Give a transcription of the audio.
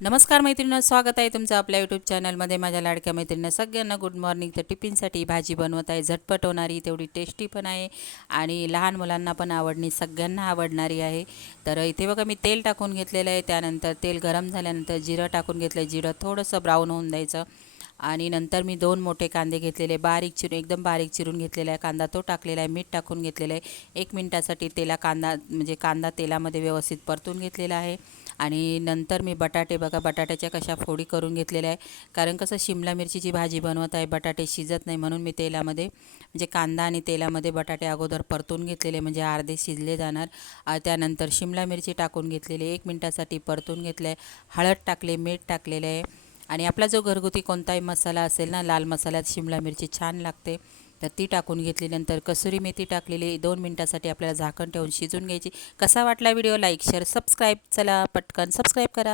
नमस्कार मैत्रिणींनो, स्वागत आहे तुमचं आपल्या यूट्यूब चॅनलमध्ये। माझ्या लाडक्या मैत्रिणींना सगळ्यांना गुड मॉर्निंग। तर टिफिनसाठी भाजी बनवत आहे, झटपट होणारी, तेवढी टेस्टी पण आहे आणि लहान मुलांना पण आवडणी, सगळ्यांना आवडणारी आहे। तर इथे बघा मी तेल टाकून घेतलेलं आहे। त्यानंतर तेल गरम झाल्यानंतर जिरं टाकून घेतलं आहे। जिरं थोडंसं ब्राऊन होऊन द्यायचं आणि नंतर मी 2 मोठे कांदे घेतलेले, बारीक चिरून, एकदम बारीक चिरून घेतलेला आहे कांदा, तो टाकलेला आहे। मीठ टाकून घेतलेलं आहे। 1 मिनिटासाठी कांदा तेलामध्ये व्यवस्थित परतून घेतलेला आहे। आणि नंतर मी बटाटे बघा, बटाट्याच्या कशा फोडी करून घेतलेल्या आहे, कारण कसं शिमला मिरचीची भाजी बनवत आहे, बटाटे शिजत नाही, म्हणून मी तेलामध्ये म्हणजे कांदा आणि तेलामध्ये बटाटे अगोदर परतून घेतलेले, म्हणजे अर्धे शिजले जाणार। त्यानंतर शिमला मिरची टाकून घेतलेली, 1 मिनिटासाठी परतून घेतलं आहे। हळद टाकले, मीठ टाकलेलं आहे आणि आपला जो घरगुती कोणताही मसाला असेल ना, लाल मसाल्यात शिमला मिरची छान लागते, तर ती टाकून घेतली। नंतर कसुरी मेथी टाकलेली, 2 मिनिटासाठी आपल्याला झाकण ठेवून शिजून घ्यायची। कसा वाटला व्हिडिओ? लाईक शेअर सबस्क्राईब, चला पटकन सबस्क्राईब करा।